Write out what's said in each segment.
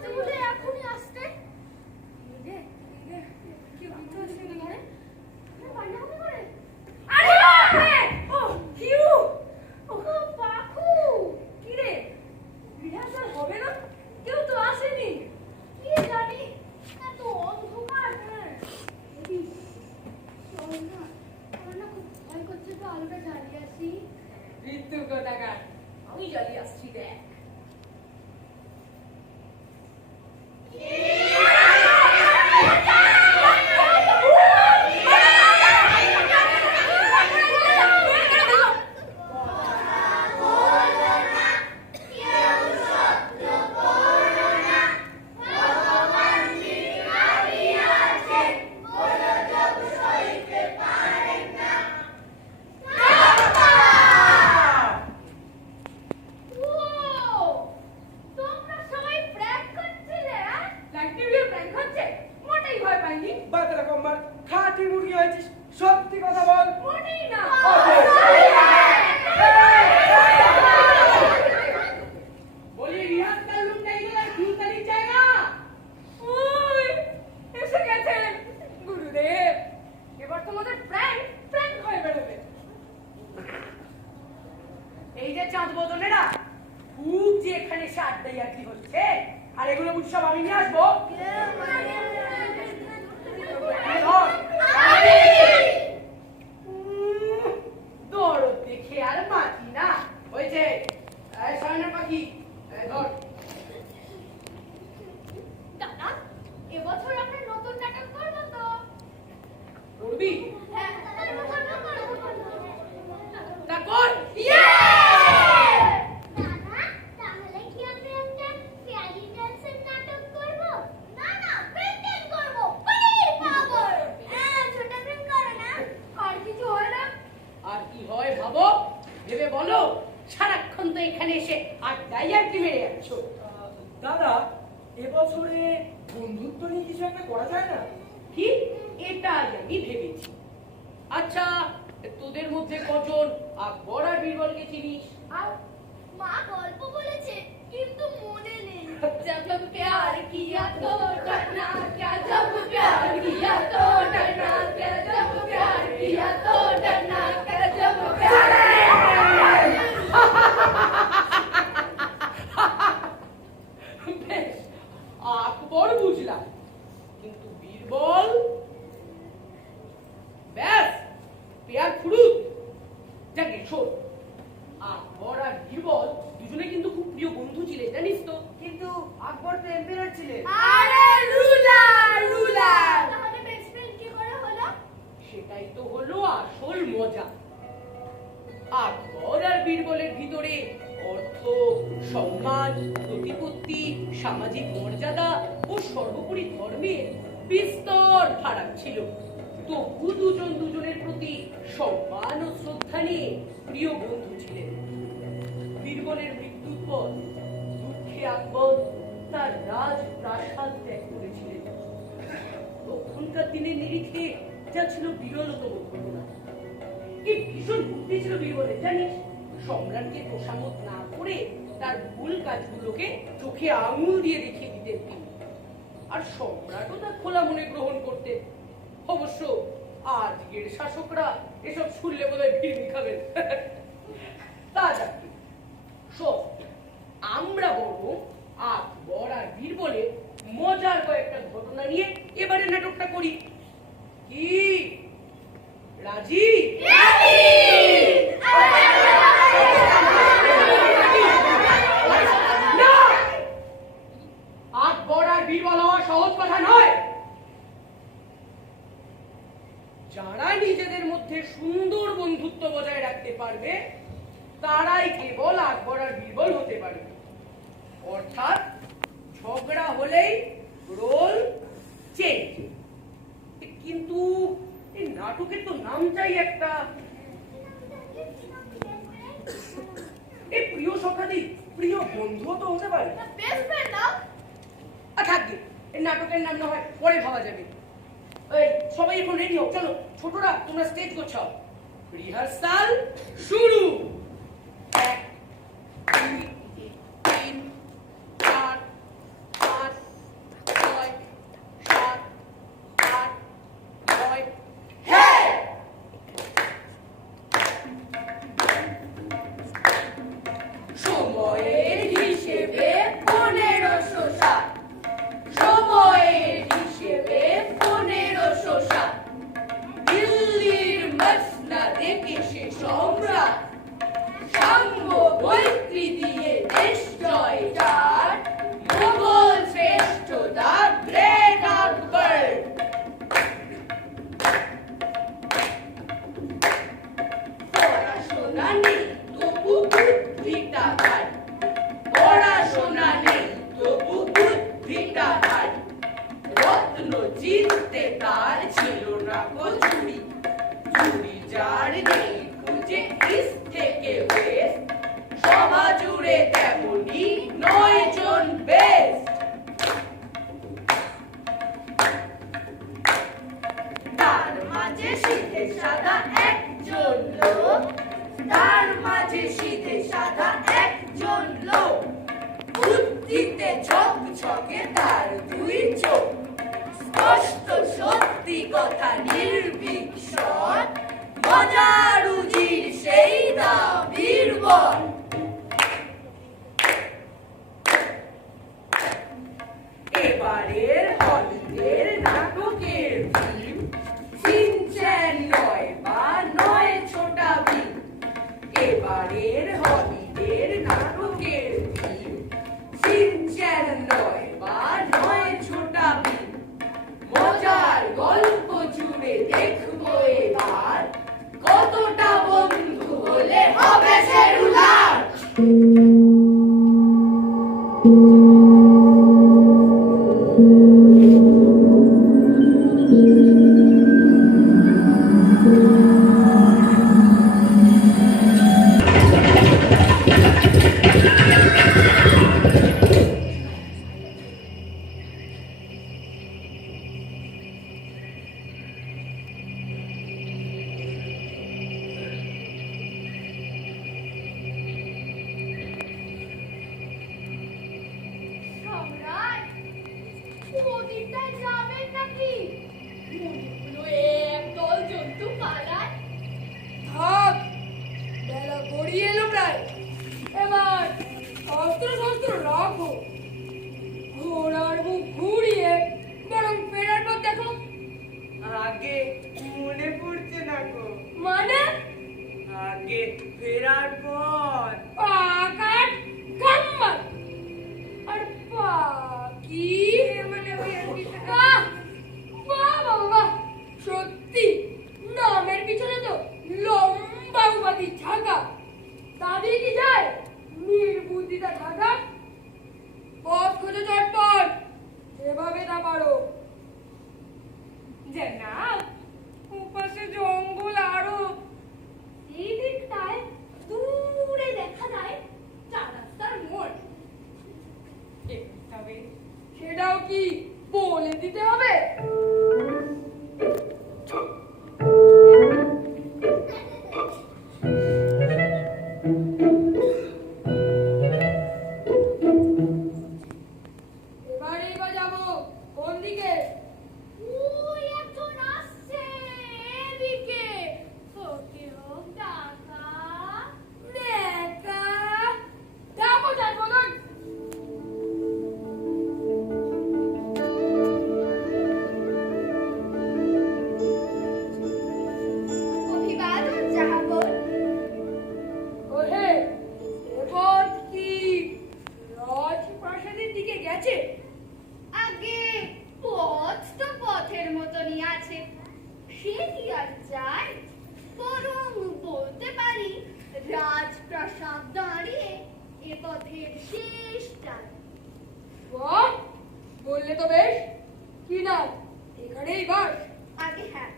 আজ বলে এখনই আসতে কি বাচ্চা আসছে না ঘরে বাড়ি হবে করে আরে ও কিউ ও পাখু কি রে রিহার্সাল হবে না কেউ তো আসেনি কি জানি এত অন্ধকার চল না আমার না খুব ভয় করছে তো আলোটা জ্বালিয়ে আসি ঋতু কোথাকার আমি জ্বালিয়ে আসছি দেখ সামাজিক মর্যাদা ও সর্বোপরি ধর্মের বিস্তর ফারাক ছিল। তবু দুজন দুজনের প্রতি সম্মান ও শ্রদ্ধা নিয়ে প্রিয় বন্ধু ছিলেন। বীরবলের মৃত্যুর পর দুঃখে আকবর তার রাজ প্রাসাদ ত্যাগ করেছিলেন। তখনকার দিনের নিরিখে যা ছিল বিরলতম ঘটনা। কি ভীষণ বুদ্ধি ছিল বীরবলের জানিস? সম্রাটকে তোষামত না করে তার ভুল কাজগুলোকে চোখে আঙুল দিয়ে দেখিয়ে দিতেন তিনি, আর সম্রাটও তা খোলা মনে গ্রহণ করতেন। অবশ্য আজকের শাসকরা এসব শুনলে বোধহয় ভিড় খাবেন। তা যাক, আমরা বরং আকবর আর বীরবলের মজার কয়েকটা ঘটনা নিয়ে এবারে নাটকটা করি। কি রাজি? আকবর আর বীরবল হওয়া সহজ কথা নয়। যারা নিজেদের মধ্যে সুন্দর বন্ধুত্ব বজায় রাখতে পারবে তারাই কেবল আকবর আর বীরবল হতে পারবে। অর্থাৎ ঝগড়া হলেই রোল চেঞ্জ। কিন্তু এই নাটকের তো নাম চাই একটা। এই প্রিয় সখাদি প্রিয় বন্ধুও তো হতে পারে। থাকবে, এই নাটকের নাম না হয় পরে ভাবা যাবে। এই সবাই এখন রেডি হও, চলো ছোটরা তোমরা স্টেজ গোছাও। রিহার্সাল শুরু। 1 2 3 4 5 অন্য চিনতে তার ছিল না কচুরি চুরি যার নেই খুঁজে ইস্ট থেকে ওয়েস্ট সভা জুড়ে তেমনি 9 জন বেস্ট তার মাঝে সিধে সাদা একজন লোক তার মাঝে সিধে সাদা একজন লোক বুদ্ধিতে ঝকঝকে তার দুই চোখ স্পষ্ট সত্যি কথা নির্ভীক স্বর মজার উজির সেই দাবির বর এবারের হলিডের নাটকের থিম সিনচ্যান নয় বা 9 ছোটা ভীম এবারের হলিডের নাটকের থিম সিনচ্যান নয় বা 9 ছোটা ভীম মজার গল্প জুড়ে দেখবো এবার কতটা বন্ধু হলে হবে সেলুলার সম্রাট নদীটায় যাবেন নাকি মনেগুলো একদল জন্তু পালায় থাক বেলা গড়িয়ে এলো প্রায় এবার অস্ত্র শস্ত্র রাখো ঘোড়ার মুখ ঘুরিয়ে বরং ফেরার পর দেখো আগে মনে পড়ছে না গো মানে আগে ফেরার পর পাকাট গাম্মার আর পাকি মানে ওই আর কি বাহ বাহ সত্যি নামের পিছনে তো লম্বা উপাধি ঢাকা দাবি কি যায় নির্বুদ্ধিতা ঢাকা পথ খোঁজো চটপট এভাবে না পারো না উপাসে জঙ্গল আরো এই দিকটায় দূরে দেখা যায় 4 রাস্তার মোড় তবে সেটাও কি বলে দিতে হবে এবারেই বা যাবো কোন দিকে ওই একজন আসছে এদিকে ওকে হোক ডাকা নেকা যাবো যাবো না অভিবাদন যাহাবন ওহে এবার কি রাজপ্রাসাদের দিকে গেছে আগে পথ তো পথের মতনই আছে সে কি আর যায় বরং বলতে পারি রাজপ্রাসাদ দাঁড়িয়ে এ পথের শেষ টান বাহ বললে তো বেশ কি নাম এখানেই বাস আগে হ্যাঁ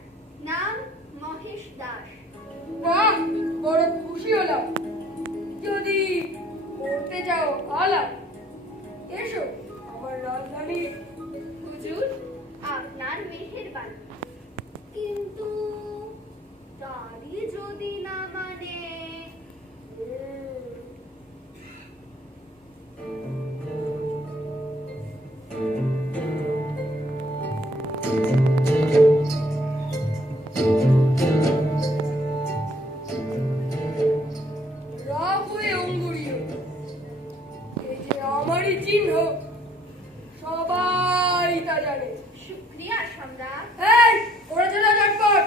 নাম মহেশ দাস বাহ বড় খুশি হলাম যদি পড়তে যাও আলাপ এসো আমার রাজধানী হুজুর আপনার মেহেরবানি কিন্তু তারই যদি না মানে রাহুয়ে অঙ্গুরীয় এই যে আমারই চিহ্ন সবাই তা জানে শুক্রিয়া সম্রাট এই ওরা চলে চটপট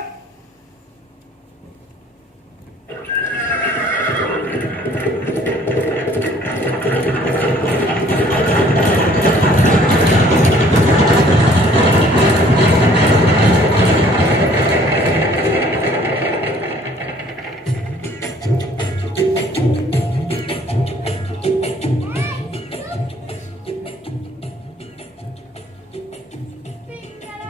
পিঙ্গলা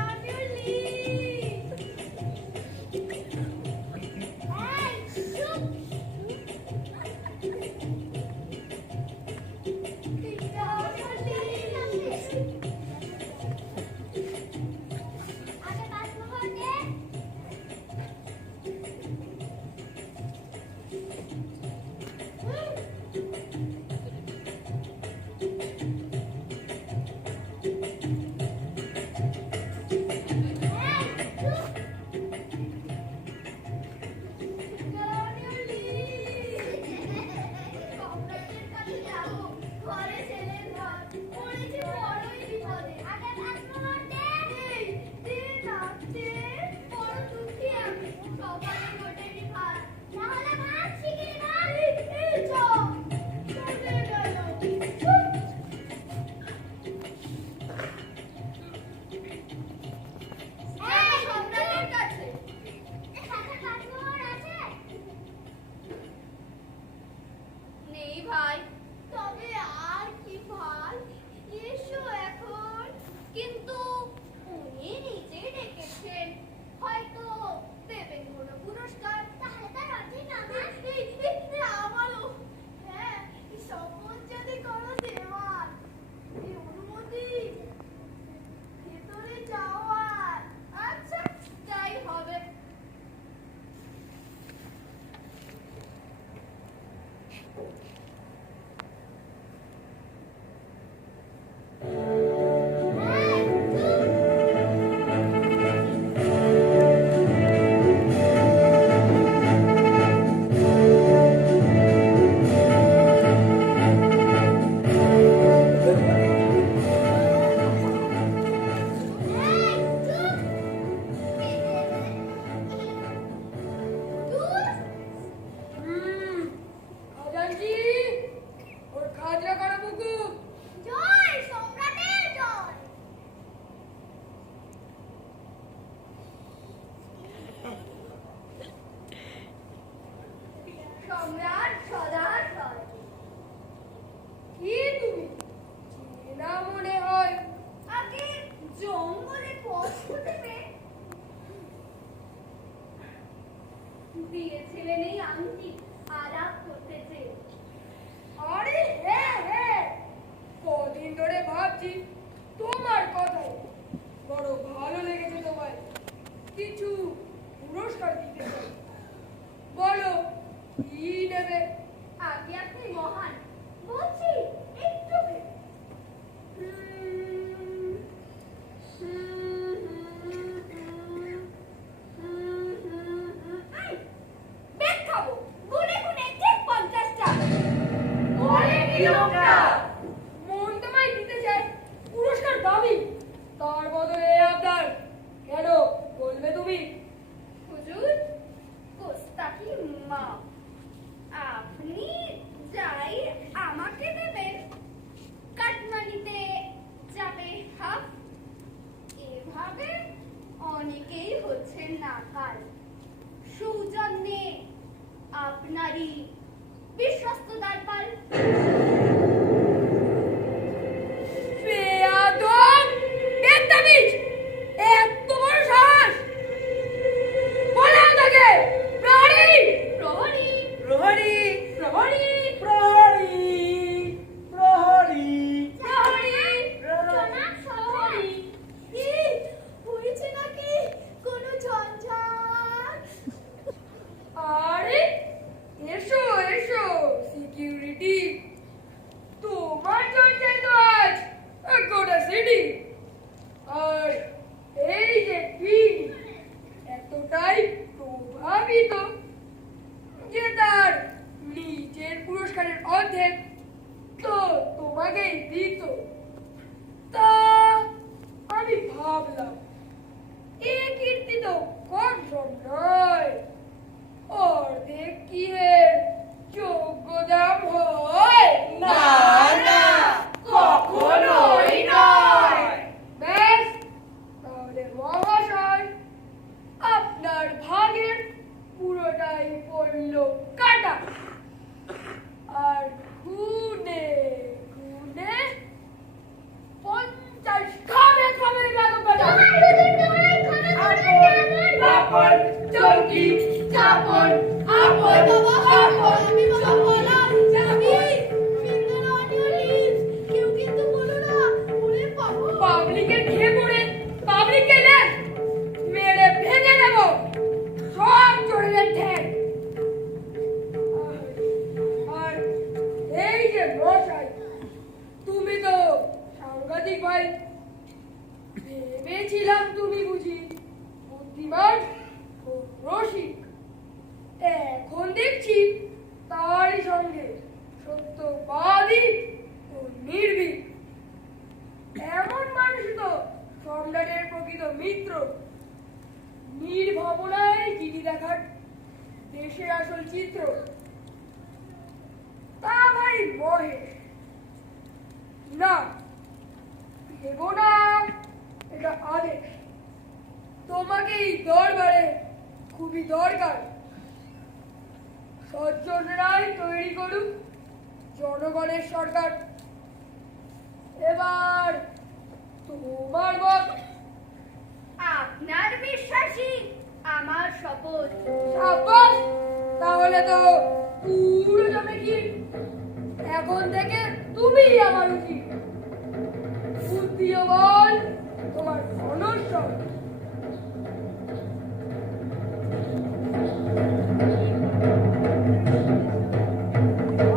দিয়েছিলেন এই আংটি আলাপ করতেছে। আরে হ্যাঁ হ্যাঁ, কদিন ধরে ভাবছি তোমার কথাই। বড় ভালো লেগেছে তোমায়, কিছু পুরস্কার দিতে চাই। বলো কি নেবে? আগে আপনি মহান, বলছি একটু ভেবে। বেশ খাবো, গুনে গুনে ঠিক 50টা। বলে কি লোকটা? মন তোমায় দিতে চাই, পুরস্কার দাবি, তার বদলে আবদার। কেন বলবে তুমি? হুজুর, গোস্তাকি মাফ। আপনি যাই আমাকে দেবেন, কাটমানিতে যাবে হাফ। এভাবে অনেকেই হচ্ছেন নাকাল। সৌজন্যে আপনারই বিশ্বস্ত দ্বারপাল। বেয়াদব! বেত্তামিজ! এত বড় সাহস! বলে আমাকে! প্রহরী! প্রহরী, প্রহরী প্রহরী! প্রহরী প্রহরী প্রহরী, জনাব প্রহরী। কি হয়েছে নাকি কোনো ঝঞ্ঝাট? আরে এসো এসো, সিকিউরিটি। তোমার চর্চায় তো আজ গোটা সিটি। আর এই যে কি এতটাই প্রভাবিত যে তার নিজের পুরস্কারের অর্ধেক তো তোমাকেই দিত। তা আমি ভাবলাম এ কীর্তি তো কম সম নয়, অর্ধেক কি এর যোগ্য দাম হয়? না না, কখনোই নয়। বেশ, তাহলে মহাশয় আপনার ভাগের পুরোটাই পড়ল কাটা। আর গুনে গুনে 50 খাবে খাবে গেল বেটা। আপন চৌকি চাপন আপন আপন পাবলিকের খেয়ে পড়ে পাবলিককে লেখ মেরে ভেঙে দেব সব চোরের ঠ্যাং। আর এই যে মশাই, তুমি তো সাংঘাতিক ভাই। ভেবেছিলাম তুমি বুঝি বুদ্ধিমান ও রসিক। এখন দেখছি তারই সঙ্গে সত্যবাদী ও নির্ভীক। এমন মানুষ তো সম্রাটের প্রকৃত মিত্র। নির্ভাবনায় চিঠি দেখার দেশের আসল চিত্র। তা ভাই মহেশ, না ভেবো না এটা আদেশ। তোমাকে এই দরবারে খুবই দরকার। সজ্জনরাই তৈরি করুক জনগণের সরকার। এবার তোমার মত। আপনার বিশ্বাসী আমার শপথ। সাব্বাস, তাহলে তো পুরো জমে কি। এখন থেকে তুমি আমার উচিত। বুদ্ধি ও বল তোমার অনশ্বর।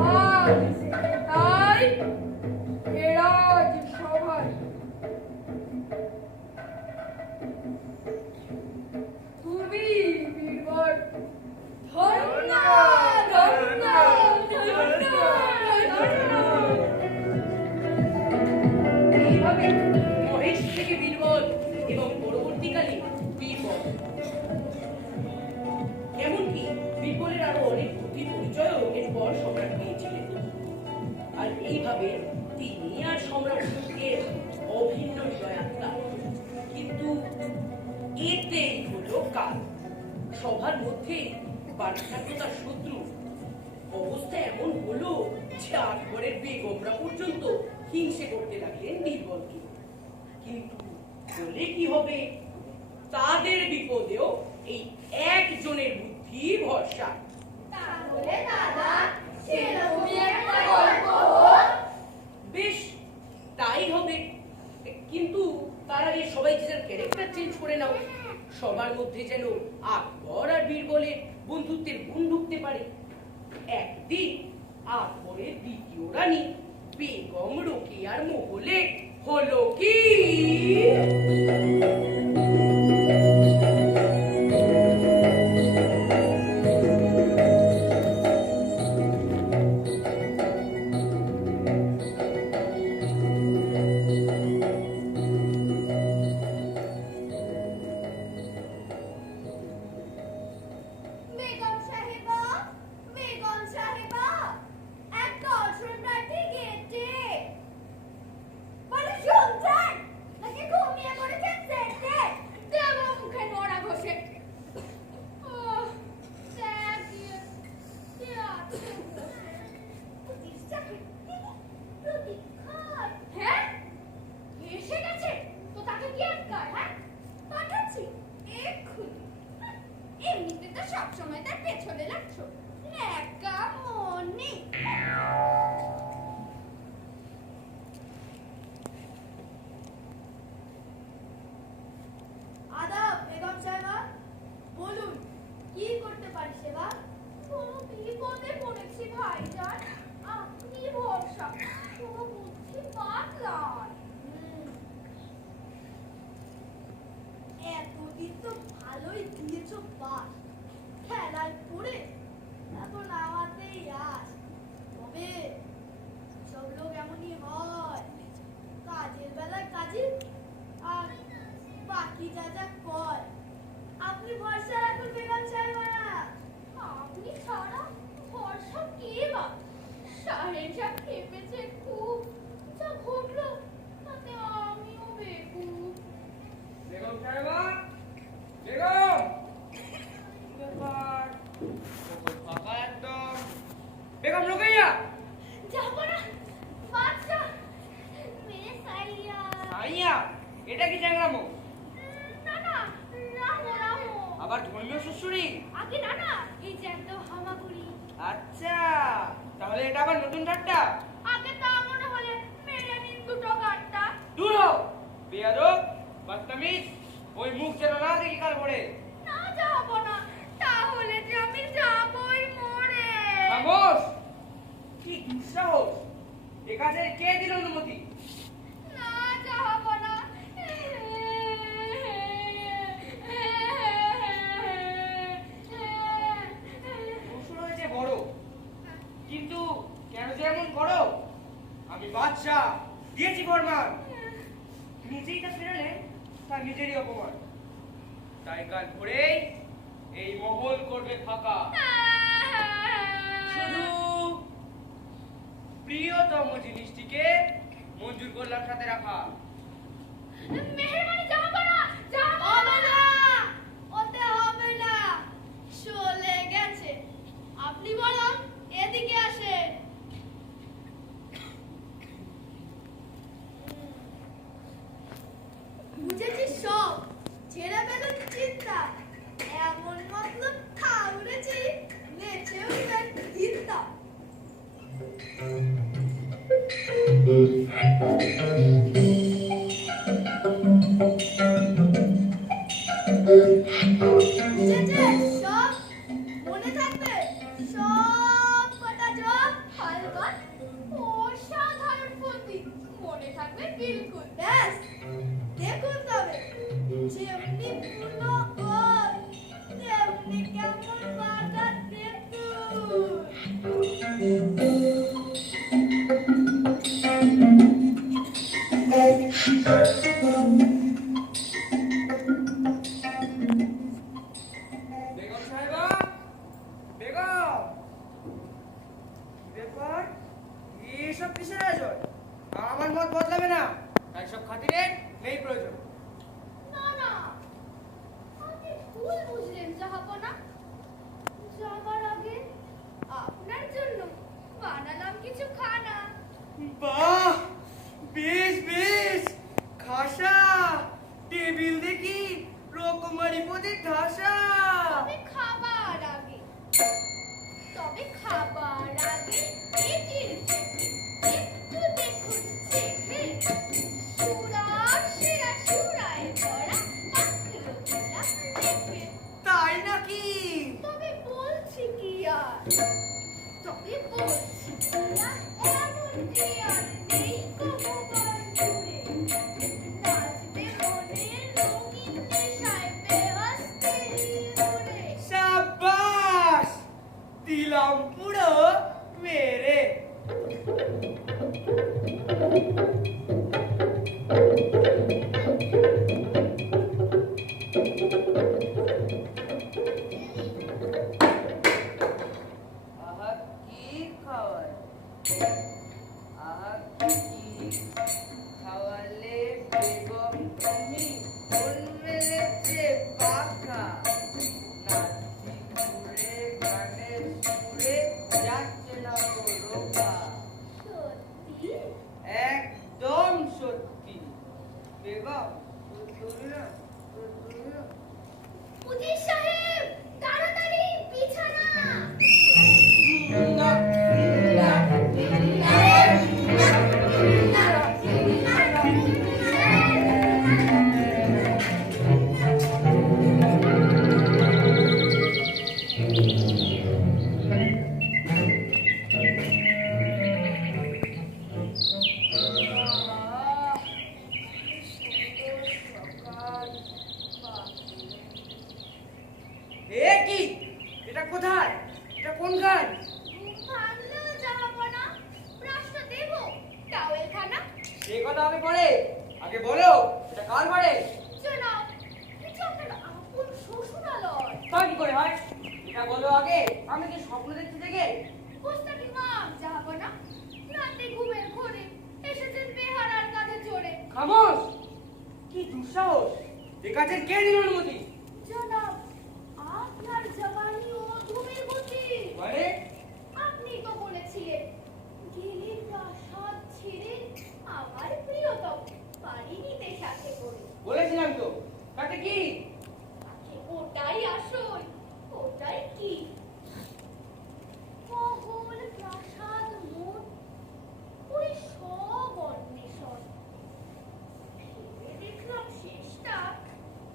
আজ তাই এরাজ সভায় তুমি বীরবর। ধন্য ধন্য ধন্য ধন্য। এইভাবে মহেশ থেকে বীরবল এবং পরবর্তীকালে বীরবল। এমনকি বীরবলের আরো অনেক বুদ্ধি পরিচয়ও এরপর সম্রাট পেয়েছিলেন। আর এইভাবে তিনি আর সম্রাট এর অভিন্ন জয়াত্মা। কিন্তু এতেই হলো কাল। সবার মধ্যে বাড়ি থাকলো তার শত্রু। অবস্থা এমন হলো যে আকবরের বেগমরা পর্যন্ত হিংসে করতে লাগলেন বীরবলকে। কিন্তু বলে কি হবে, তাদের বিপদেও এই একজনের বুদ্ধি কি ভরসা? তাহলে দাদা সেরকমই একটা গল্প হোক। বেশ, তাই হবে। কিন্তু তার আগে সবাই যে যার ক্যারেক্টার চেঞ্জ করে নাও। সবার মধ্যে যেন আকবর আর বীরবলের বন্ধুত্বের গুণ ঢুকতে পারে। একদিন আকবরের দ্বিতীয় রানী বেগম রোকেয়ার মহলে হলো কি? বেগম সাহেবা, বেগম সাহেবা, এক দর্শনার্থী গেটে। বলে শুনছেন নাকি ঘুমিয়ে পড়েছেন সেটে? দেব মুখে নোড়া ঘষে। ওহ, দেখ গিয়ে, কে আছে বসে? প্রতিষ্ঠাকে, প্রতীক্ষায়। হ্যাঁ? এসে গেছে, তো তাকে কি আটকায়, হ্যাঁ? পাঠাচ্ছি, এক্ষুনি। এমনিতে তো সবসময় তার পেছনে লাগছো, একা মনে। আদাব বেগম সাহেবা, বলুন কি করতে পারি সেবা? কোনো বিপদে পড়েছি ভাইজান, আপনি ভরসা, কোনো বুদ্ধি পাতলান। এতদিন তো ভালোই দিয়েছ পাস, খেলায় পড়ে এখন আমাতেই আস। তবে সব লোক এমনই হয়, কাজের বেলায় কাজে আর বাকি যা যা কয়। আপনি ভরসা রাখুন বেগম সাহেবা, আপনি ছাড়া ভরসা কে বা? সাহেব যা খেপেছে খুব, যা ঘটলো তাতে আমিও বেকুব। বেগম সাহেবা, বেগম! কি ব্যাপার? কখন ফাঁকা একদম। বেগম রোকেয়া! যাবো না বাচ্চা, মেরে সাইয়া। আইয়া, এটা কি চ্যাংড়ামো? না না, রামো রামো। আবার ধর্মীয় শ্বশুরি? আগে না না, এই যে একদম হামাগুড়ি। আচ্ছা, তাহলে এটা আবার নতুন ঠাট্টা? আগে তা মনে হলে মেরে নিন দুটো গাঁটটা। দূর হও বেয়াদব, বদতমিজ! ওই মুখ যেন না দেখি কাল ভরে। না যাবো না, তাহলে যে আমি যাবই মরে। খামোশ! কি দুঃসাহস! এ কাজে কে দিল অনুমতি? না যাবো না। শ্বশুর হয়েছে বড়, কিন্তু কেন যে এমন করো? আমি বাদশা, দিয়েছি ফরমান। নিজেই তা ফেরালে তার নিজেরই অপমান। তাই কাল ভোরেই এই মহল করবে ফাঁকা। শুধু প্রিয়তম জিনিসটিকে মঞ্জুর করলাম সাথে রাখা। মেহেরবানি যাবো না, যাবো না। ওতে হবে না, চলে গেছে। আপনি বরং এদিকে আসেন। বুঝেছি সব, ছেড়ে ফেলুন চিন্তা। এমন মতলব ঠাউরেছি, নেচে উঠবেন চিন্তা। বুঝেছে সব, মনে থাকবে সব কটা যোগ হালকা অসাধারণ পদ্ধতি, মনে থাকবে বিলকুল। ব্যাস দেখুন তবে, যেমনি পূর্ণ গোল তেমনি কেমন বাধা বেগম সাহেবা, বেগম! ব্যাপার এসব কিসের আয়োজন? আমার মত বদলাবে না, তাই সব খাতিরে নেই প্রয়োজন। না না, আপনি ভুল বুঝলেন জাহাপনা। যাবার আগে আপনার জন্য বানালাম কিছু খানা। বাহ, বেশ বেশ! খাসা টেবিল দেখি রকমারি পদে ঠাসা। তবে খাবার আগে তবে খাবার আগে পেটের একটু দেখুন চেখে সুরার সেরা সুরায় ভরা পাখলো গোলা রেখে তাই নাকি? তবে বলছি কি আর তবে বলছি কি আর এমন কি আর নেই কমবার জুড়ে নাচবে মনের রঙিন নেশায় বেহস্তে উড়ে সাবাস, দিলাম পুরো মেরে। আহা কি খাওয়ার, আহা কি খাওয়ালে বেগম তুমি, মন মেলেছে পাখা, নাচি ঘুরে গানের সুরে যাচ্ছে না গো রোগা। সত্যি একদম সত্যি বেগম, তুমি না মুদির সাহেব তাড়াতাড়ি বিছানা এ কি, এটা কোথায়, এটা কোন গান? ভাঙলো জাহাপনা প্রশ্ন দেব টাওয়েলখানা সে কথা হবে পরে, আগে বলো এটা কার বাড়ি? জনাব কিছু আপনার আপন শ্বশুরালয় তা কি করে হয়, এটা বলো আগে, আমি কি স্বপ্ন দেখতে জেগে? পোস্তাকি মাম জাহাপনা রাতে ঘুমের ঘোরে এসেছেন বেহারার কাঁধে চড়ে খামোশ, কি দুঃসাহস, এ কাজের কে দিল অনুমতি? জনাব আপনার জবানি ও ঘুমের গতি মানে আপনি তো বলেছিলেন গেলে প্রাসাদ ছেড়ে আমার প্রিয়তম বাড়ি নিতে সাথে করে বলেছিলাম তো, তাতে কি? তাকে ওটাই আসল ওটাই কি মহল প্রাসাদ মন ওই সব অন্বেষণ ভেবে দেখলাম শেষটা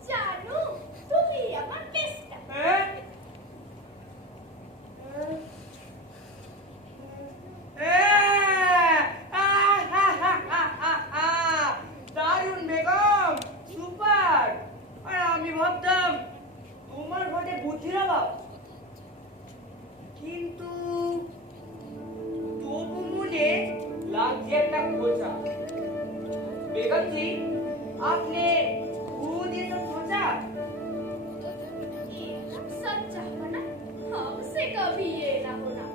জানো তুমি আমার কেসটা হ্যাঁ? দারুণ বেগম, সুপার। আর আমি ভাবতাম তোমার ঘটে বুদ্ধির অভাব, কিন্তু তবু মনে লাগছে একটা খোঁচা। বেগম জি, আপনি খুদ ये सब सोचा? ये सच होना हमसे कभी ये ना होना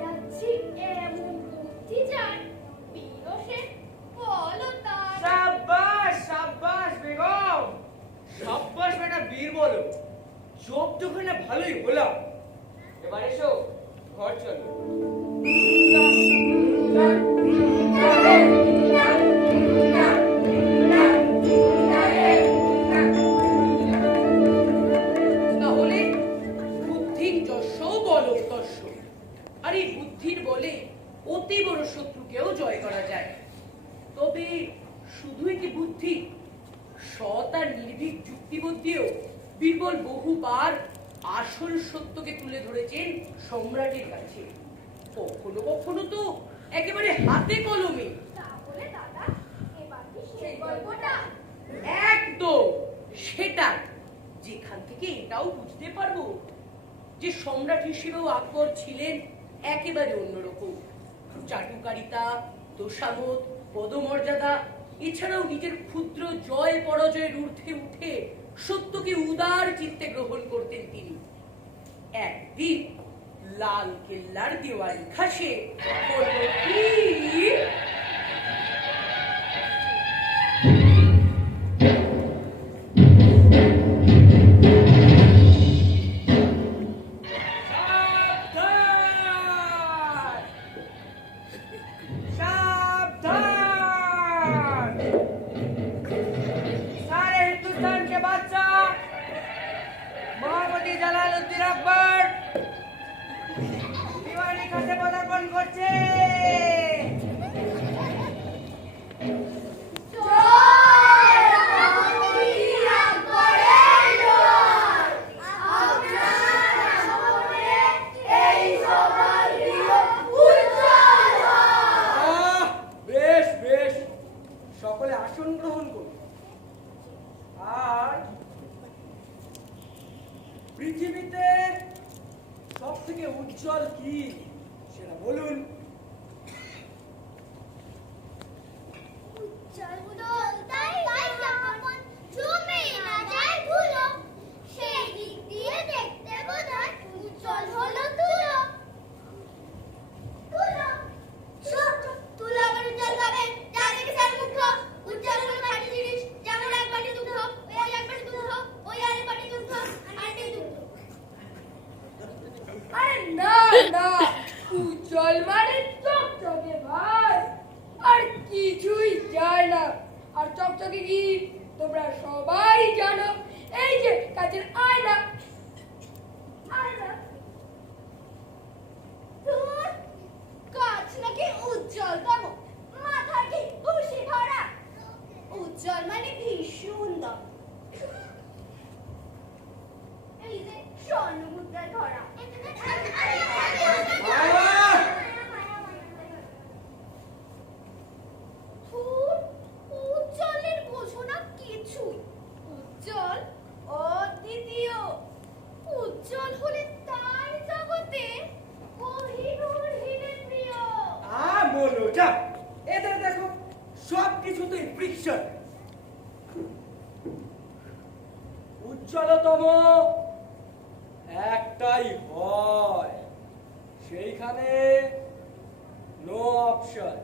যাচ্ছি এমন বুদ্ধি যান বিরসে বলো তার সাব্বাস সাব্বাস বেগম, সাব্বাস বেটা বীর বলো, চোখ দুখানে ভালোই হলাম। এবার এসো ঘর চলো। তাহলে বুদ্ধির যশ বলং তস্য। আর এই বুদ্ধির বলে অতি বড় শত্রুকেও জয় করা যায়। তবে শুধুই কি বুদ্ধি, সৎ আর নির্ভীক যুক্তিবোধ দিয়েও বীরবল বহুবার আসল সত্যকে তুলে ধরেছেন সম্রাটের কাছে, কখনো কখনো তো একেবারে হাতে কলমে। তাহলে দাদা এবার কি সেই গল্পটা একদম সেটা, যেখান থেকে এটাও বুঝতে পারবো যে সম্রাট হিসেবেও আকবর ছিলেন একেবারে অন্যরকম। চাটুকারিতা, তোষামত, পদমর্যাদা, এছাড়াও নিজের ক্ষুদ্র জয় পরাজয়ের ঊর্ধ্বে উঠে সত্যকে উদার চিত্তে গ্রহণ করতেন তিনি। একদিন লাল কেল্লার দেওয়ালি খাসে বলল কি, सावधान! सारे हिंदुस्तान के बादशाह मोहम्मदी जलालुद्दीन अकबर খাতে পদার্পণ করছে। বেশ বেশ, সকলে আসন গ্রহণ করুন। আর পৃথিবীতে সব থেকে উজ্জ্বল কি সেটা বলুন। সেই দিক দিয়ে দেখতে বোধহয় উজ্জ্বল হলো তুলো। তুলো তুলো আবার উজ্জ্বল হবে, যা দেখে তার মুখ উজ্জ্বল হলো খাঁটি জিনিস, যেমন এক বাটি দুধ, ওই এক বাটি দুধ, ওই আরেক বাটি দুধ, আরেকটি দুধ। আরে না না, উজ্জ্বল মানে চকচকে ভাই, আর কিছুই যায় না। আর চকচকে কি তোমরা সবাই জানো, এই যে কাচের আয়না। আয়না ধুর, কাঁচ নাকি উজ্জ্বলতম, মাথায় কি ভুসি ভরা। উজ্জ্বল মানে ভীষণ দাম। এই যে স্বর্ণ মুদ্রায় ধরা। ধুর, উজ্জ্বলের বোঝো না কিছু। উজ্জ্বল অদ্বিতীয়। উজ্জ্বল হলে তার জগতে কোহিনূর হিরে প্রিয়। মনোজা, এদের দেখো সব কিছুতেই ফ্রিকশন। উজ্জ্বলতম একটাই হয়, সেইখানে নো অপশন।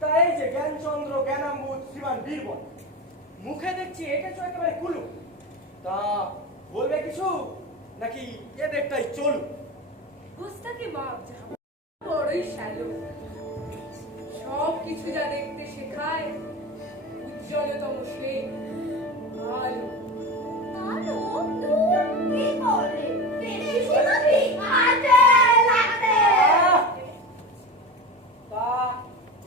তাই যে জ্ঞানচন্দ্র, জ্ঞানাম্বুজ, শ্রীমান বীরবল মুখে দেখছি এটা তো একেবারে কুলু। তা বলবে কিছু নাকি এদেরটাই চলু? বুঝতাকি বাপ জামা বড়ই শ্যালো, সব কিছু যা দেখতে শেখায় উজ্জ্বলতম সে আলো। আলো ধুর, কি বলে, বেশি শুনবি হাতে লাগবে। তা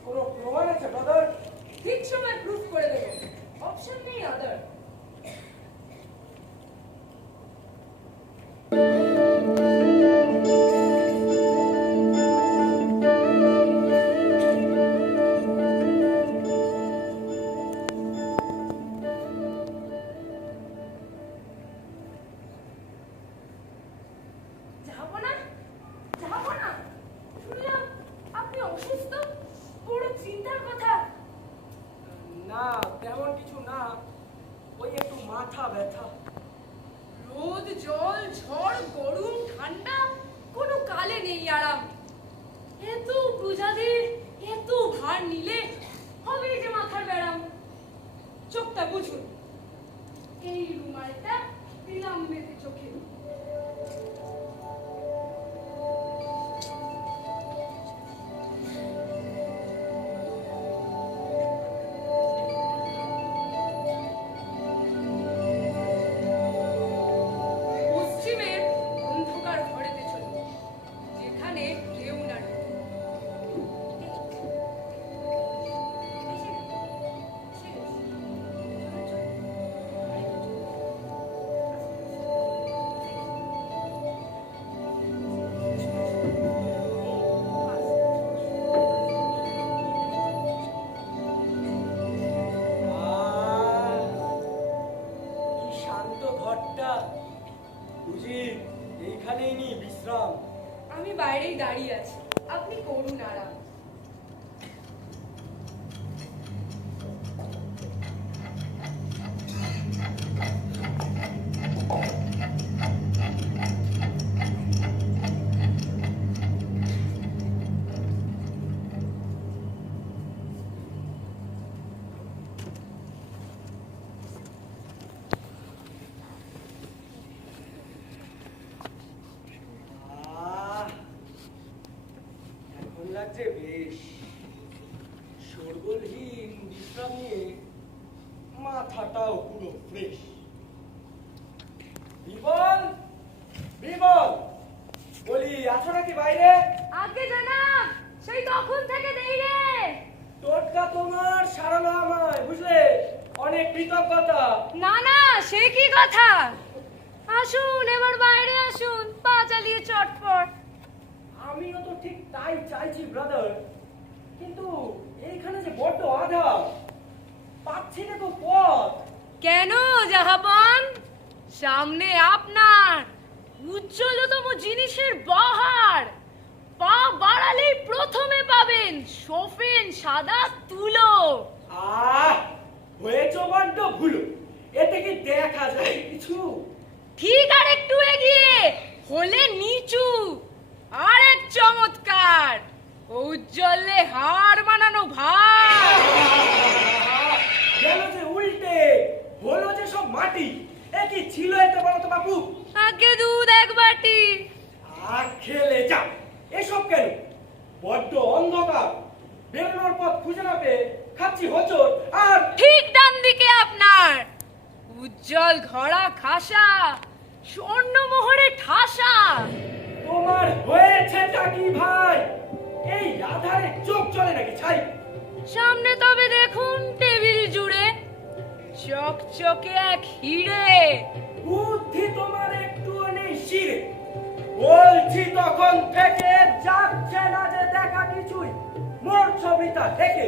কোনো প্রমাণ আছে ব্রাদার? ঠিক সময় প্রুফ করে দেবো, অপশন নেই আদার। যাবো না, যাবো না, শুনলাম আপনি অসুস্থ, বড় চিন্তার কথা। না, তেমন কিছু না, ওই একটু মাথা ব্যথা। রোদ জল ঝড় গরম ঠান্ডা কোনো কালে নেই আরাম। এত প্রজাদের এত ভার নিলে হবে যে মাথার ব্যারাম। চোখটা বুঝুন, এই রুমালটা দিলাম বেঁধে চোখে। পশ্চিমের অন্ধকার ঘরেতে চলুন, যেখানে কেউ না ঢোকে। কি শান্ত ঘরটা। বুঝি এইখানেই নি বিশ্রাম? আমি বাইরেই দাঁড়িয়ে আছি, আপনি করুন আরাম। এখন লাগছে বেশ। শোরগোলহীন বিশ্রাম নিয়ে মাথাটাও পুরো ফ্রেশ। বিমল, বিমল, বলি আছো নাকি বাইরে? কৃতজ্ঞতা। না না, সে কি কথা? আসুন, এবার বাইরে আসুন, পা চালিয়ে চটপট। আমিও তো ঠিক তাই চাইছি ব্রাদার, কিন্তু এইখানে যে বড্ড আধা, পাচ্ছি না তো পথ। কেন জাহাপন? সামনে আপনার উজ্জ্বলতম জিনিসের বাহার। পা বাড়ালেই প্রথমে পাবেন শোফেন সাদা তুলো। হয়েছ বড্ড ভুলো, এতে কি দেখা যায় কিছু? ঠিক আর একটু এগিয়ে হলে নিচু, আর এক চমৎকার উজ্জ্বলে হার মানানো ভার। গেল যে উল্টে, হলো যে সব মাটি। এ কি ছিল এতে বলো তো বাপু? আগে দুধ এক বাটি। খেলে যা, এসব কেন? বড্ড অন্ধকার, বেরোনোর পথ খুঁজে না পেয়ে খাচ্ছি হোঁচট। আর ঠিক ডান দিকে আপনার উজ্জ্বল ঘোড়া খাসা, স্বর্ণমোহরে ঠাসা। তোমার হয়েছেটা কি ভাই? এই আধারে চোখ চলে নাকি ছাই? সামনে তবে দেখুন টেবিল জুড়ে চকচকে এক হিরে। বুদ্ধি তোমার একটুও নেই শিরে। বলছি তখন থেকে, যাচ্ছে না যে দেখা কিছুই, মোর ছবিটা দেখে।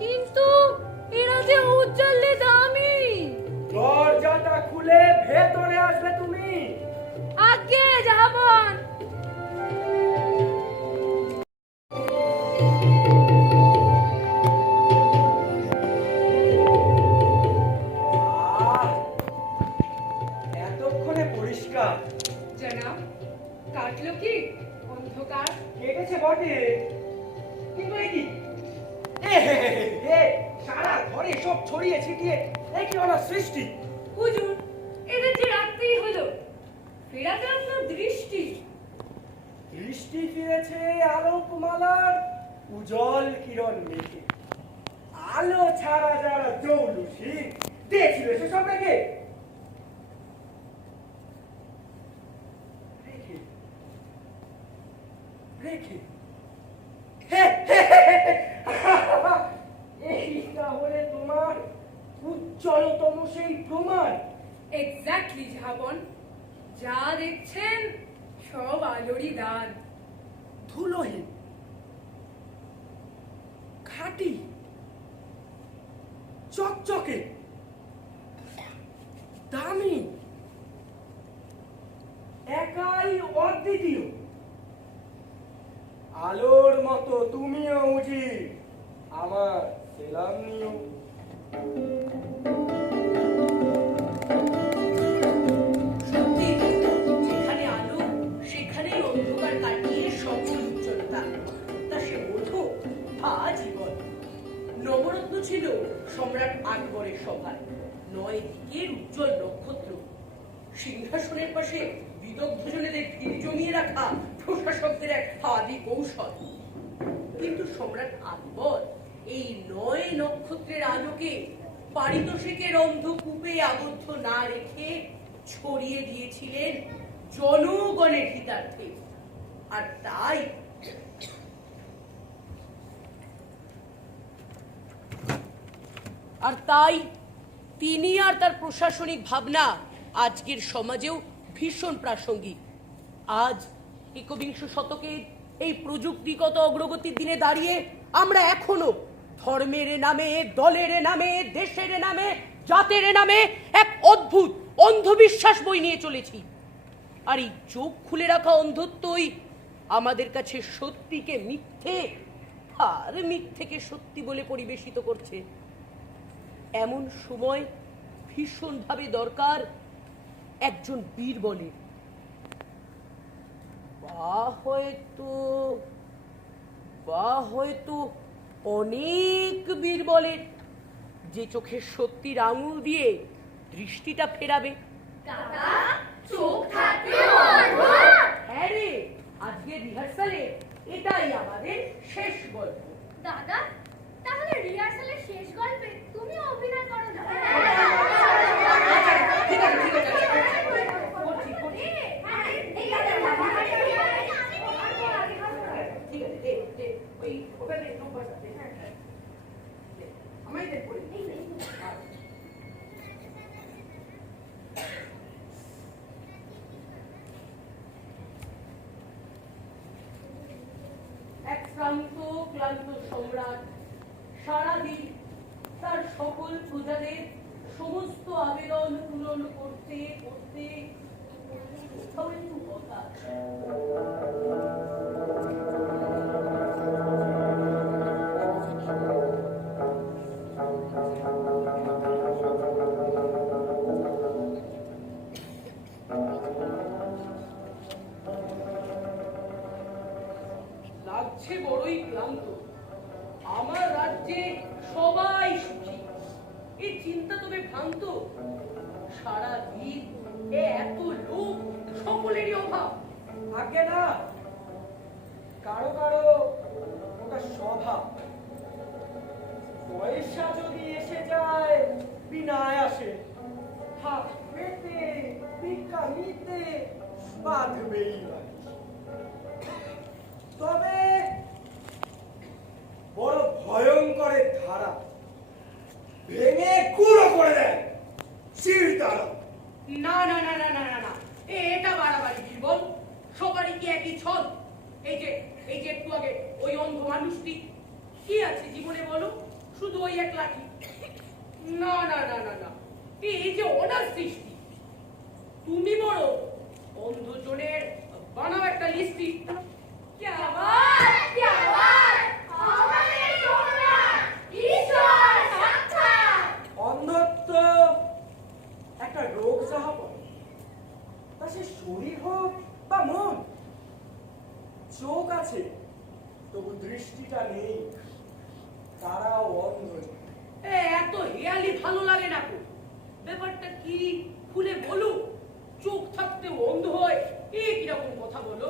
কিন্তু এরা যে উজ্জ্বলে দামি। দরজাটা খুলে ভেতরে আসবে তুমি। আগে যাবন। এতক্ষণে পরিষ্কার। জনাব, কাটলো কি অন্ধকার? কেটেছে বটে, কিন্তু এই কি সারা ঘরে সব ছড়িয়ে ছিটিয়ে একই ওনার সৃষ্টি। হুজুর, এদের যে রাখতেই হলো, ফেরাতে আপনার দৃষ্টি। দৃষ্টি ফিরেছে আলোকমালার উজ্জ্বল কিরণ মেখে। আলো ছাড়া যারা জৌলুসি দেখছিল সেসব রেখে রেখে রেখে এই তাহলে তোমার উজ্জ্বলতম সেই প্রমাণ। এক্স্যাক্টলি জাহাপন, যা দেখছেন সব আলোরই দান। ধুলোহীন, খাঁটি, চকচকে, দামি, একাই অদ্বিতীয়। আলোর মতো তুমিও উজি, আমার সেলাম নিও। সত্যি, যেখানে আলো সেখানেই অন্ধকার কাটিয়ে সকল উজ্জ্বলতা। তা সে মধু বা জীবন। নবরত্ন ছিল সম্রাট আকবরের সভায় 9 দিকের উজ্জ্বল নক্ষত্র। সিংহাসনের পাশে বিদগ্ধ জনেদের ভিড় জমিয়ে রাখা প্রশাসকদের এক আদি কৌশল। কিন্তু সম্রাট আকবর এই 9 নক্ষত্রের আলোকে পারিতোষিকের অন্ধকূপে আবদ্ধ না রেখে ছড়িয়ে দিয়েছিলেন জনগণের হিতার্থে। আর তাই তিনি আর তার প্রশাসনিক ভাবনা আজকের সমাজেও ভীষণ প্রাসঙ্গিক। আজ একবিংশ শতকের এই প্রযুক্তিগত অগ্রগতির দিনে দাঁড়িয়ে আমরা এখনো ধর্মের নামে, দলের নামে, দেশের নামে, জাতের নামে এক অদ্ভুত অন্ধবিশ্বাস বই নিয়ে চলেছি। আর এই চোখ খুলে রাখা অন্ধত্বই আমাদের কাছে সত্যিকে মিথ্যে আর মিথ্যেকে সত্যি বলে পরিবেশিত করছে। এমন সময় ভীষণভাবে দরকার একজন বীর বলের, বা হয়তো অনেক বীর বলের, যে চোখের সত্যির আঙুল দিয়ে দৃষ্টিটা ফেরাবে। হ্যাঁ রে, আজকে রিহার্সালে এটাই আমাদের শেষ গল্প। দাদা, তাহলে রিহার্সালের শেষ গল্পে তুমি অভিনয় করো না। ঠিক আছে, ঠিক আছে, করছি। ঠিক আছে, দে, ওই ওখানে নম্বর আছে। আমায় দে পড়ে। প্রজাদের সমস্ত আবেদন পূরণ করতে করতে কোথাও একটু হতাশ। লাগছে বড়ই ক্লান্ত। আমার রাজ্যে সবাই সুখী, এই চিন্তা তবে ভ্রান্ত। সারা দিন এত লোক, সকলেরই অভাব। আগে না, কারো কারো ওটা স্বভাব। পয়সা যদি এসে যায় বিনা আয়াসে, হাত পেতে ভিক্ষা নিতে বাঁধবেই বাড়ি। তবে বড় ভয়ঙ্কর ধারা, ভেঙে কুড়ো করে দেয় শির তারা। না না না না না না না, এটা বাড়াবাড়ি জীবন। সবারই কি একই ছল? এই যে একটু আগে ওই অন্ধ মানুষটি, কি আছে জীবনে বলো? শুধু ওই এক লাঠি। না না না না না, এই যে অনার সৃষ্টি। তুমি বড় অন্ধজনের বানাও একটা লিস্টি। क्या बात আমাদের সোনা ঈশ্বর সাক্ষাৎ। অন্ধত্ব একটা রোগ যাহা বলে, তা সে শরীর হোক বা মন। চোখ আছে তবু দৃষ্টিটা নেই, তারাও অন্ধ। এত হেয়ালি ভালো লাগে না তো। ব্যাপারটা কি খুলে বলো? চোখ থাকতেও অন্ধ হয়, এ কিরকম কথা বলো?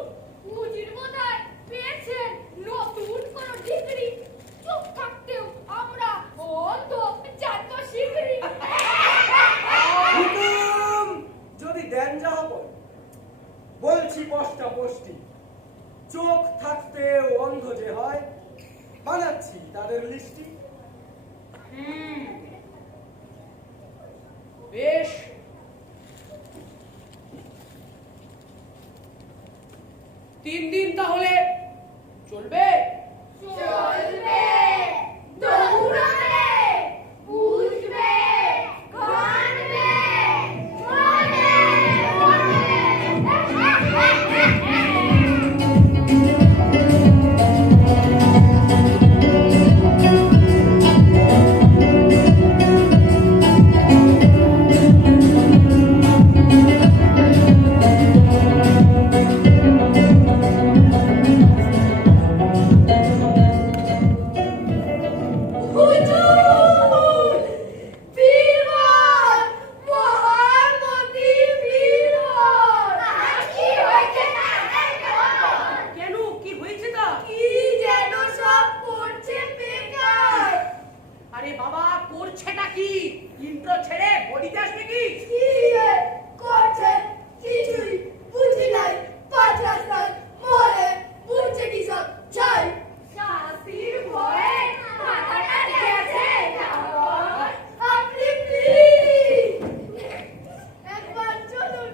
মুজির বোধহয় পেয়েছেন নতুন কোন ডিগ্রি। চোখ থাকতেও আমরা অন্ধ জানতো শিগগিরি। হুকুম যদি দেন যাহা বলে, বলছি পষ্টা পষ্টি, চোখ থাকতেও অন্ধ যে হয়, বানাচ্ছি তাদের লিস্টি। বেশ, তিন দিন তাহলে চলবে। চলবে, দৌড়াবে, বুঝবে, কানবে, মনে কেন, কি হয়েছে তা? আরে বাবা, করছেটা কি? ইন্ট্রো ছেড়ে বডিতে আসবে কি? শাস্তির ভয়ে মাথাটা গেছে আমার। আপনি প্লিজ একবার চলুন।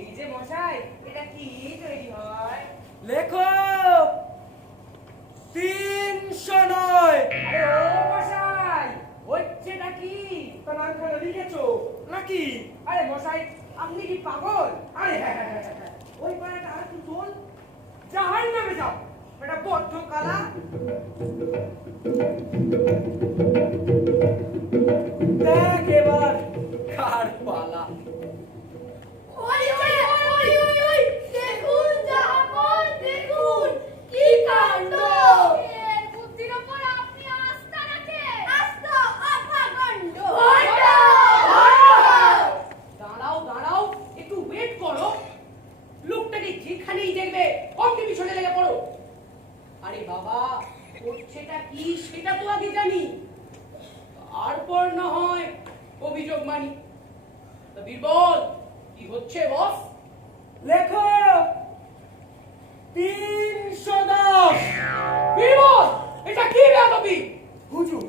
এই যে মশাই, এটা কি তৈরি হয়? লেখো 300 নয়। আরে ও মশাই, হচ্ছেটা কি? তার নামখানা লিখেছো নাকি? আরে মশাই, আপনি কি পাগল? আরে হ্যাঁ হ্যাঁ হ্যাঁ হ্যাঁ, ওই পাড়াটা আর একটু তোল, জাহান্নামে যাও। এটা বদ্ধ কালা। দেখ এবার কার পালা। দেখুন জাহাপন, দেখুন কি কাণ্ড। এর বুদ্ধির উপর আপনি আস্থা রাখেন। আস্থা আপাকাণ্ড। দাঁড়াও দাঁড়াও, একটু ওয়েট করো। লোকটাকে যেখানেই দেখবে অমনি পিছনে লেগে পড়ো। আরে বাবা, করছেটা কি সেটা তো আগে জানি। তারপর না হয় অভিযোগ মানি। তা বীরবল, কি হচ্ছে বস? লেখো 310। বীরবল, এটা কি বেয়াদবি? হুজুর,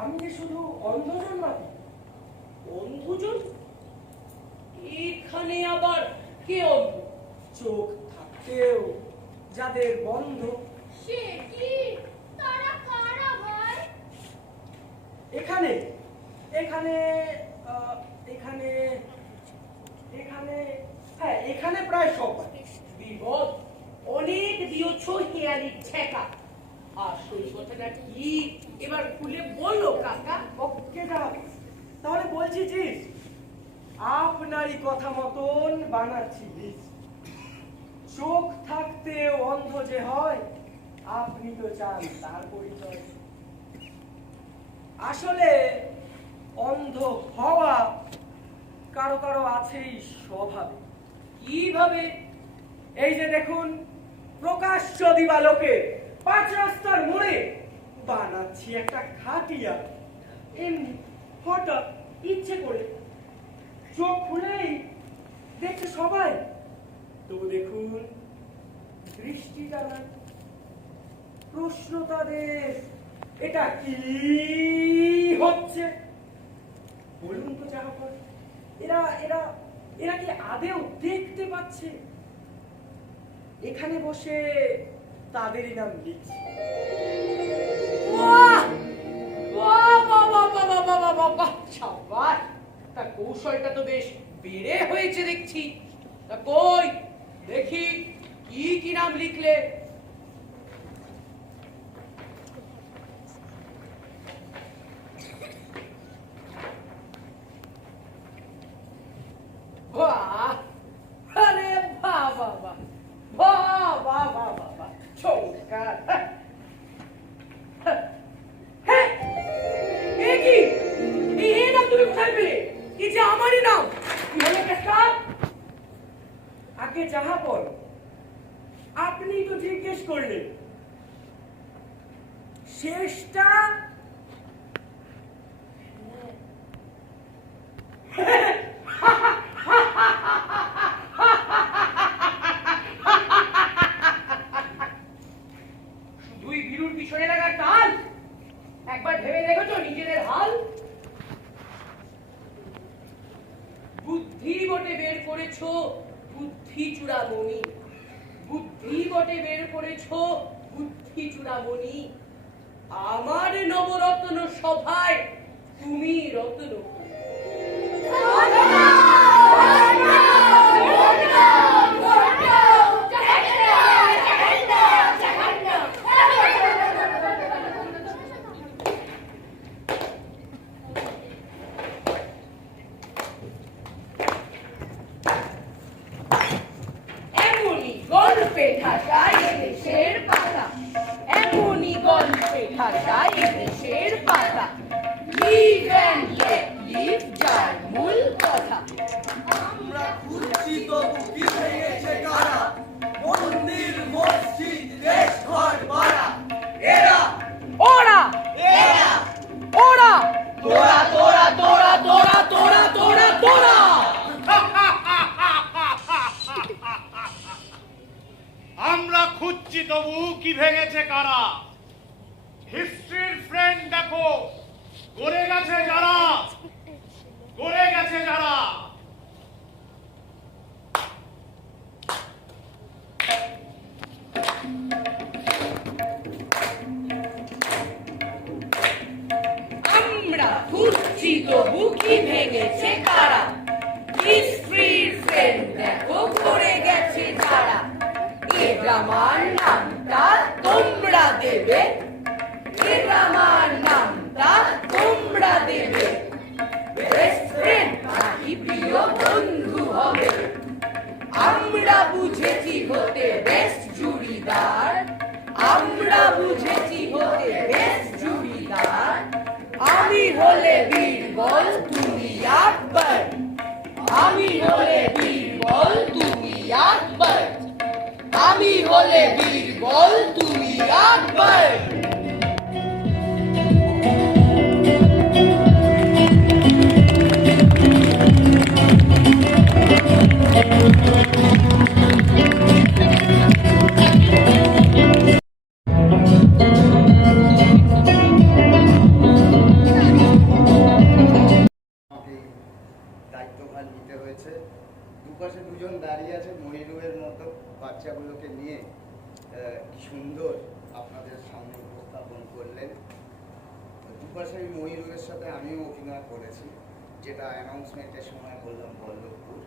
আমি যে শুধু অন্ধজন মাতি। অন্ধজন? এখানে আবার কে অন্ধ? চোখ থাকতেও যাদের বন্ধ। সে কি? তারা কারা ভাই? এখানে এখানে এখানে এখানে হ্যাঁ, এখানে প্রায় সবাই। বীরবল, অনেক দিয়েছ হেয়ালি ঠেকা। আসল কথাটা কি এবার খুলে বললো কাকা। ওকে যাও, তাহলে বলছি যে আপনারই কথা মতন বানাচ্ছি লিস্ট। চোখ থাকতে অন্ধ যে হয়, আপনি তো চান তার পরিচয়। আসলে অন্ধ হওয়া কারো কারো আছেই স্বভাবে। কিভাবে? এই যে দেখুন, প্রকাশ্য দিবালোকে 5 রাস্তার মোড়ে বানাচ্ছি একটা খাটিয়া। এমনি হঠাৎ ইচ্ছে করে চোখ খুলেই দেখছে সবাই। তো দেখুন, দৃষ্টি টানা প্রশ্ন তাদের, এটা কি হচ্ছে? বলুন তো জাহাপর, এরা এরা এরা কি আদেও দেখতে পাচ্ছে? এখানে বসে তাদেরই নাম লিখছি। বাহ! বাহ, বাহ, বাহ, বাহ, বাহ, বাহ, বাহ, বাহ, বাহ! সাবাস! তা কৌশলটা তো বেশ বেড়ে হয়েছে দেখছি। তা কই দেখি কি কি নাম লিখলে? বাহ! আরে বাহ, বাহ, বাহ! বাহ, বাহ, বাহ, বাহ, বাহ! চমৎকার! হ্যাঁ, এ কি? এই নাম তুমি কোথায় পেলে? এই যে আমারই নাম। কি হলো কেসটা? আগে জাহাপর, আপনি তো জিজ্ঞেস করলেন, শেষটা শুধুই ভীরুর পিছনে লাগার টাল? একবার ভেবে দেখেছো নিজেদের হাল? বুদ্ধি বটে বের করেছো বুদ্ধি চূড়ামণি, বুদ্ধি বটে বের করেছো বুদ্ধি চূড়ামণি। আমার নবরত্ন সভায় তুমি রত্ন। এমনই গল্পে ঠাসায় দেশের পাতা, এমনই গল্পে ঠাসায় দেশের পাতা। লিভ অ্যান্ড লেট লিভ, যার মূল কথা। আমরা খুঁজছি তবু কি ভেঙেছে কারা, মন্দির মসজিদ দেশ ঘর বাড়া, এরা ওরা এরা ওরা তোরা তোরা তোরা তোরা তোরা তোরা তোরা। আমরা খুঁজছি তবু কি ভেঙেছে কারা। হিস্ট্রির ফ্রেন্ড দেখো, গড়ে গেছে যারা, গড়ে গেছে যারা। আমরা খুঁজছি তবু কি ভেঙেছে কারা। হিস্ট্রির ফ্রেন্ড দেখো, করে গেছে যারা। এর আমার নামটা তোমরা দেবে, এর আমার নামটা তোমরা দেবে। বেস্ট ফ্রেন্ড নাকি প্রিয় বন্ধু হবে। আমরা বুঝেছি হতে বেস্ট জুড়িদার, আমরা বুঝেছি হতে বেস্ট জুড়িদার। আমি হলে বীরবল, তুমি আকবর। আমি হলে বীরবল, তুমি আকবর। আমি হলে বীরবল, তুমি আকবর। হয়েছে। দুপাশে দুজন দাঁড়িয়ে আছে ময়ূরের মতো বাচ্চাগুলোকে নিয়ে কি সুন্দর আপনাদের সামনে উপস্থাপন করলেন। দুপাশে ওই ময়ূরের সাথে আমিও অভিনয় করেছি, যেটা অ্যানাউন্সমেন্টের সময় বললাম বল্লভপুর।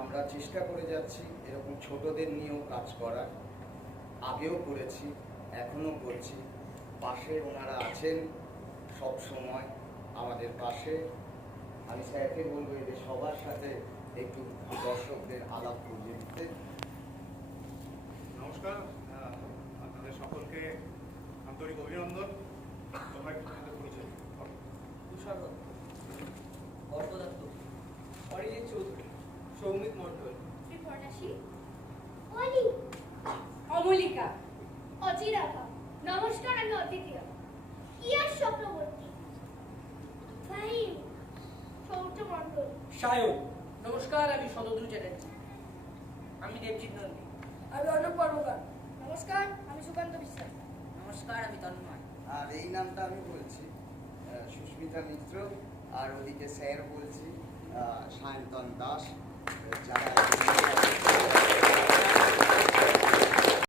আমরা চেষ্টা করে যাচ্ছি এরকম ছোটদের নিয়েও কাজ করার, আগেও করেছি, এখনো করছি। পাশে ওনারা আছেন সব সময় আমাদের পাশে। আমি স্যারকে বলবো যে সবার সাথে একটু দর্শকদের আলাপ করিয়ে দিতে। নমস্কার, আপনাদের সকলকে আন্তরিক অভিনন্দন। তোমরা একটু তোমাদের পরিচয় দিও। তুষার দত্ত, অর্ক দত্ত, অরিজিৎ চৌধুরী, সৌমিক মণ্ডল, ত্রিপর্ণাশী, অলি, অমলিকা, অচিরাভা। নমস্কার, আমি অদ্বিতীয়া। কিয়ার চক্রবর্তী, ফাহিম, সৌর্য মণ্ডল। সায়ন। নমস্কার, আমি শতদ্রু চ্যাটার্জি। আমি দেবজিৎ নন্দী। আমি অর্ণব কর্মকার। নমস্কার, আমি সুকান্ত বিশ্বাস। নমস্কার, আমি তন্ময়। আর এই নামটা আমি বলছি সুস্মিতা মিত্র, আর ওদিকে স্যার বলছি সায়ন্তন দাস, যারা